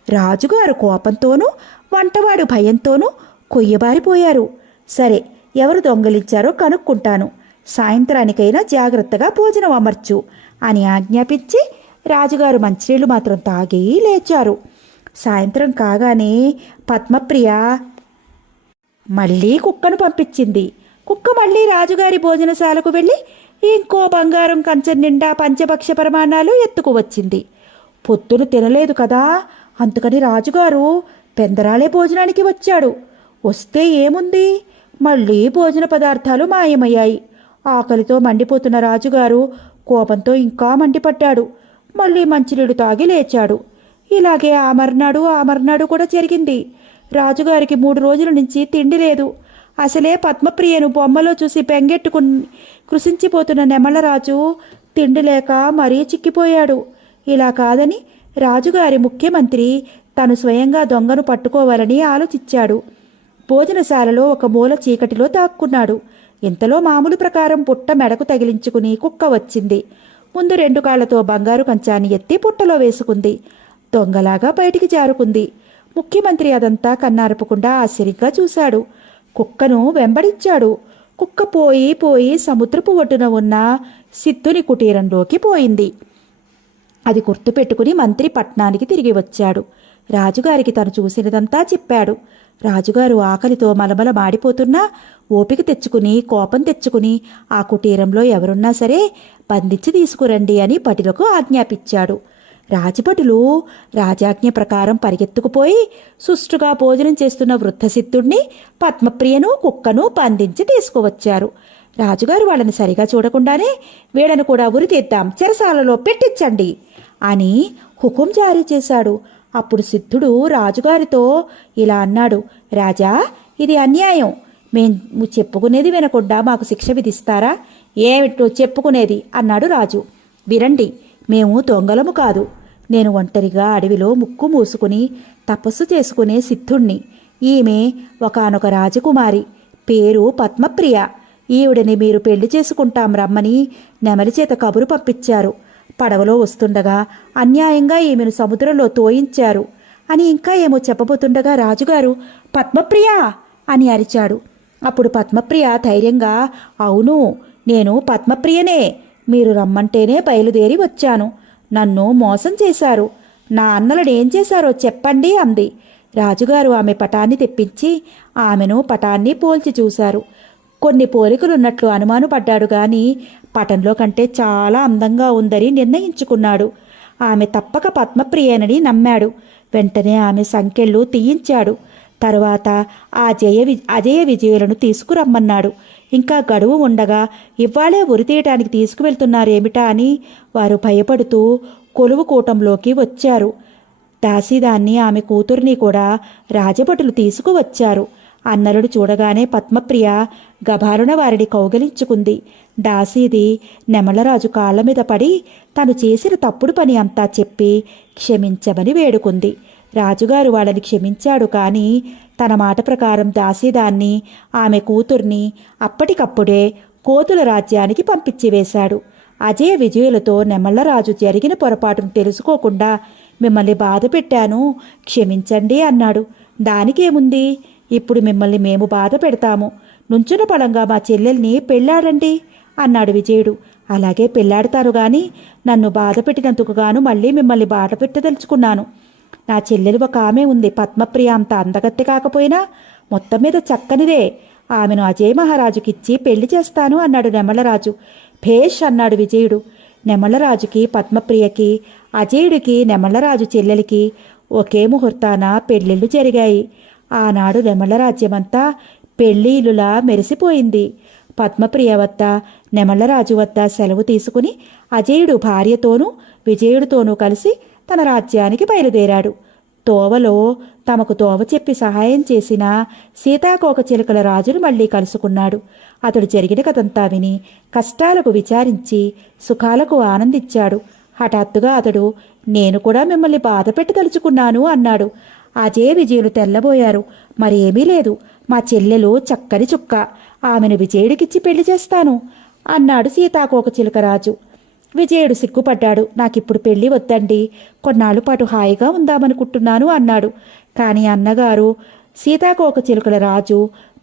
రాజుగారు కోపంతోనూ వంటవాడు భయంతోనూ కొయ్యబారిపోయారు. సరే, ఎవరు దొంగలించారో కనుక్కుంటాను. సాయంత్రానికైనా జాగ్రత్తగా భోజనం అమర్చు అని ఆజ్ఞాపించి రాజుగారు మంచినీళ్లు మాత్రం తాగి లేచారు. సాయంత్రం కాగానే పద్మప్రియ మళ్ళీ కుక్కను పంపించింది. కుక్క మళ్ళీ రాజుగారి భోజనశాలకు వెళ్ళి ఇంకో బంగారం కంచం నిండా పంచభక్ష పరమాణాలు ఎత్తుకువచ్చింది. పొద్దున తినలేదు కదా, అందుకని రాజుగారు పెందరాలే భోజనానికి వచ్చాడు. వస్తే ఏముంది, మళ్ళీ భోజన పదార్థాలు మాయమయ్యాయి. ఆకలితో మండిపోతున్న రాజుగారు కోపంతో ఇంకా మండిపడ్డాడు. మళ్ళీ మంచినీళ్ళు తాగి లేచాడు. ఇలాగే ఆ మర్నాడు కూడా జరిగింది. రాజుగారికి 3 రోజుల నుంచి తిండి లేదు. అసలే పద్మప్రియను బొమ్మలో చూసి బెంగెట్టుకుని కృషించిపోతున్న నెమళ్ళరాజు తిండి లేక మరీ చిక్కిపోయాడు. ఇలా కాదని రాజుగారి ముఖ్యమంత్రి తను స్వయంగా దొంగను పట్టుకోవాలని ఆలోచించాడు. భోజనశాలలో ఒక మూల చీకటిలో దాక్కున్నాడు. ఇంతలో మామూలు ప్రకారం పుట్ట మెడకు తగిలించుకుని కుక్క వచ్చింది. ముందు 2 కాళ్లతో బంగారు కంచాన్ని ఎత్తి పుట్టలో వేసుకుంది. దొంగలాగా బయటికి జారుకుంది. ముఖ్యమంత్రి అదంతా కన్నారపకుండా ఆశ్చర్యంగా చూశాడు. కుక్కను వెంబడించాడు. కుక్క పోయి పోయి సముద్రపు ఒడ్డున ఉన్న సిద్ధుని కుటీరంలోకి పోయింది. అది గుర్తుపెట్టుకుని మంత్రి పట్నానికి తిరిగి వచ్చాడు. రాజుగారికి తను చూసినదంతా చెప్పాడు. రాజుగారు ఆకలితో మలమల మాడిపోతున్నా ఓపిక తెచ్చుకుని కోపం తెచ్చుకుని ఆ కుటీరంలో ఎవరున్నా సరే బంధించి తీసుకురండి అని భటులకు ఆజ్ఞాపించాడు. రాజభటులు రాజాజ్ఞ ప్రకారం పరిగెత్తుకుపోయి సుష్టుగా భోజనం చేస్తున్న వృద్ధసిద్ధుణ్ణి, పద్మప్రియను, కుక్కను బంధించి తీసుకువచ్చారు. రాజుగారు వాళ్ళని సరిగా చూడకుండానే వీళ్ళను కూడా ఉరి తీద్దాం, చెరసాలలో పెట్టించండి అని హుకుం జారీ చేశాడు. అప్పుడు సిద్ధుడు రాజుగారితో ఇలా అన్నాడు, రాజా, ఇది అన్యాయం. మేము చెప్పుకునేది వినకుండా మాకు శిక్ష విధిస్తారా? ఏమిటో చెప్పుకునేది అన్నాడు రాజు. వినండి, మేము దొంగలము కాదు. నేను ఒంటరిగా అడవిలో ముక్కు మూసుకుని తపస్సు చేసుకునే సిద్ధుణ్ణి. ఈమె ఒకానొక రాజకుమారి, పేరు పద్మప్రియ. ఈవిడని మీరు పెళ్లి చేసుకుంటాం రమ్మని నెమలి చేత కబురు పంపించారు. పడవలో వస్తుండగా అన్యాయంగా ఈమెను సముద్రంలో తోయించారు అని ఇంకా ఏమో చెప్పబోతుండగా రాజుగారు పద్మప్రియ అని అరిచాడు. అప్పుడు పద్మప్రియ ధైర్యంగా, అవును, నేను పద్మప్రియనే. మీరు రమ్మంటేనే బయలుదేరి వచ్చాను. నన్ను మోసం చేశారు. నా అన్నలనేం చేశారో చెప్పండి అంది. రాజుగారు ఆమె పటాన్ని తెప్పించి ఆమెను పటాన్ని పోల్చి చూశారు. కొన్ని పోలికలున్నట్లు అనుమానపడ్డాడు గాని పటంలో కంటే చాలా అందంగా ఉందని నిర్ణయించుకున్నాడు. ఆమె తప్పక పద్మప్రియేనని నమ్మాడు. వెంటనే ఆమె సంకెళ్ళు తీయించాడు. తరువాత అజయ విజయులను తీసుకురమ్మన్నాడు. ఇంకా గడువు ఉండగా ఇవ్వాళే ఉరితీయటానికి తీసుకువెళ్తున్నారేమిటా అని వారు భయపడుతూ కొలువు కూటంలోకి వచ్చారు. దాసీదాన్ని, ఆమె కూతుర్ని కూడా రాజభటులు తీసుకువచ్చారు. అన్నలుడు చూడగానే పద్మప్రియ గభారున వారిని కౌగలించుకుంది. దాసీది నెమళ్ళరాజు కాళ్ల మీద పడి తను చేసిన తప్పుడు పని అంతా చెప్పి క్షమించమని వేడుకుంది. రాజుగారు వాళ్ళని క్షమించాడు. కానీ తన మాట ప్రకారం దాసీదాన్ని, ఆమె కూతుర్ని అప్పటికప్పుడే కోతుల రాజ్యానికి పంపించివేశాడు. అజయ విజయులతో నెమళ్ళరాజు జరిగిన పొరపాటును తెలుసుకోకుండా మిమ్మల్ని బాధ పెట్టాను, క్షమించండి అన్నాడు. దానికేముంది, ఇప్పుడు మిమ్మల్ని మేము బాధ పెడతాము. నుంచున పడంగా మా చెల్లెల్ని పెళ్ళాడండి అన్నాడు విజయుడు. అలాగే పెళ్ళాడతాను గాని నన్ను బాధ పెట్టినందుకు గాను మళ్ళీ మిమ్మల్ని బాధ పెట్టదలుచుకున్నాను. నా చెల్లెలు ఒక ఆమె ఉంది, పద్మప్రియ. అంత అందగత్తె కాకపోయినా మొత్తం మీద చక్కనిదే. ఆమెను అజయ్ మహారాజుకిచ్చి పెళ్లి చేస్తాను అన్నాడు నెమళ్ళరాజు. భేష్ అన్నాడు విజయుడు. నెమళ్ళరాజుకి, పద్మప్రియకి, అజయుడికి, నెమళ్ళరాజు చెల్లెలికి ఒకే ముహూర్తాన పెళ్ళిళ్ళు జరిగాయి. ఆనాడు నెమళ్ళరాజ్యమంతా పెళ్ళిళ్ళులా మెరిసిపోయింది. పద్మప్రియ వద్ద, నెమళ్ళరాజు వద్ద సెలవు తీసుకుని అజయుడు భార్యతోనూ విజయుడితోనూ కలిసి తన రాజ్యానికి బయలుదేరాడు. తోవలో తమకు తోవ చెప్పి సహాయం చేసిన సీతాకోకచిలుకల రాజును మళ్లీ కలుసుకున్నాడు. అతడు జరిగిన కథంతా విని కష్టాలకు విచారించి సుఖాలకు ఆనందించాడు. హఠాత్తుగా అతడు, నేను కూడా మిమ్మల్ని బాధ పెట్టదలుచుకున్నాను అన్నాడు. అజయ విజయులు తెల్లబోయారు. మరేమీ లేదు, మా చెల్లెలు చక్కని చుక్క, ఆమెను విజయుడికిచ్చి పెళ్లి చేస్తాను అన్నాడు సీతాకోకచిలుకరాజు. విజయుడు సిగ్గుపడ్డాడు. నాకిప్పుడు పెళ్లి వద్దండి, కొన్నాళ్ల పాటు హాయిగా ఉందామనుకుంటున్నాను అన్నాడు. కానీ అన్నగారు సీతాకోకచిలుకల రాజు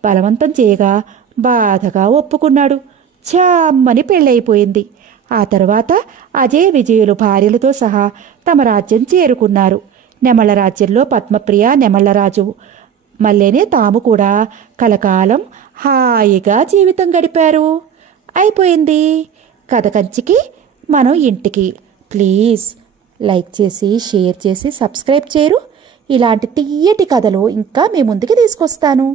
బలవంతం చేయగా బాధగా ఒప్పుకున్నాడు. ఛామ్మని పెళ్ళైపోయింది. ఆ తరువాత అజయ విజయులు భార్యలతో సహా తమ రాజ్యం చేరుకున్నారు. నెమళ్ళ రాజ్యంలో పద్మప్రియ, నెమళ్ళరాజు మళ్ళీనే తాము కూడా కలకాలం హాయిగా జీవితం గడిపారు. అయిపోయింది కథ. కంచికి మనం ఇంటికి. ప్లీజ్ లైక్ చేసి, షేర్ చేసి, సబ్స్క్రైబ్ చేయరు. ఇలాంటి తియ్యటి కథలు ఇంకా మీ ముందుకి తీసుకొస్తాను.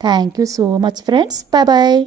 Thank you so much friends. Bye bye.